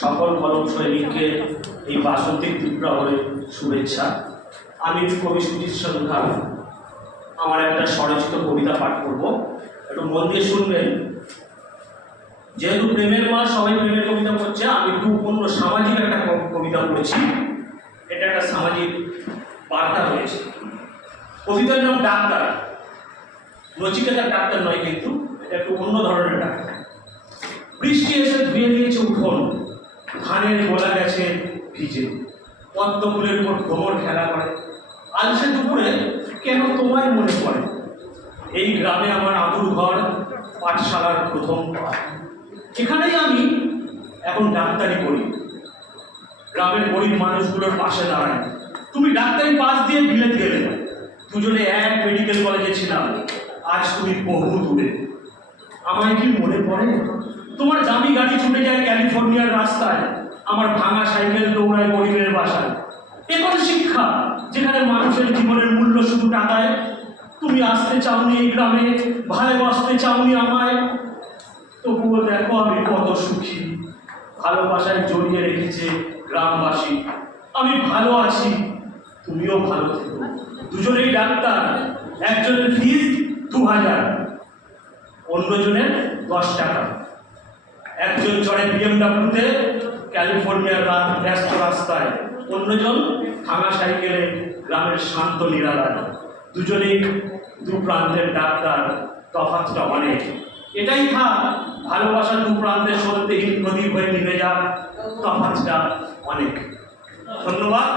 সকল কলম সৈনিককে এই বাসন্তিক বিপ্লবের শুভেচ্ছা। আমি কবি সুজিত সন্ধ্যা আমার একটা স্বরচিত কবিতা পাঠ করব, একটু মন দিয়ে শুনবেন। যেহেতু প্রেমের মাস, সবাই প্রেমের কবিতা পড়ছে, আমি একটু অন্য সামাজিক একটা কবিতা পড়েছি। এটা একটা সামাজিক বার্তা রয়েছে। কবিতার নাম ডাক্তার। নচিকেতার ডাক্তার নয়, কিন্তু এটা একটু অন্য ধরনের ডাক্তার। বৃষ্টি এসে ধুয়ে দিয়েছে উঠোন, ধানের গোলা গেছে ভিজে, পদ্ম ফুলের উপর ভ্রমর খেলা করে। আলসে দুপুরে কেন তোমায় মনে পড়ে? এই গ্রামে আমার আদুর ঘর, পাঠশালার প্রথম পাঠ। এখানেই আমি এখন ডাক্তারি করি, গ্রামের গরিব মানুষগুলোর পাশে দাঁড়াই। তুমি ডাক্তারি পাস দিয়ে বিলেত গেলে, দুজনে এক মেডিকেল কলেজে ছিলাম, আজ তুমি বহু দূরে। আমায় কি মনে পড়ে? তোমার দামি গাড়ি ছুটে যায় ক্যালিফোর্নিয়ার রাস্তায়, আমার ভাঙা সাইকেল দৌড়ায় গরিবের বাসায়। এখন শিক্ষা, যেখানে মানুষের জীবনের মূল্য শুধু টাকায়। তুমি আসতে চাওনি এই গ্রামে, ভালোবাসতে চাওনি আমায়, তবুও দেখো আমি কত সুখী। ভালোবাসায় জড়িয়ে রেখেছে গ্রামবাসী। আমি ভালো আছি, তুমিও ভালো থেকো। দুজনেই ডাক্তার, একজনের ফিস 2000, অন্যজনের 10 টাকা। একজন চড়ে BMW-তে ক্যালিফোর্নিয়ার ব্যস্ত রাস্তায়, অন্যজন ভাঙা সাইকেলে গ্রামের শান্ত নিরালায়। দুজনেই দু প্রান্তের ডাক্তার, তফাৎটা অনেক। এটাই থাক, ভালোবাসা দু প্রান্তের সত্যিহীন প্রদীপ হয়ে নিভে যাক, তফাৎটা অনেক। ধন্যবাদ।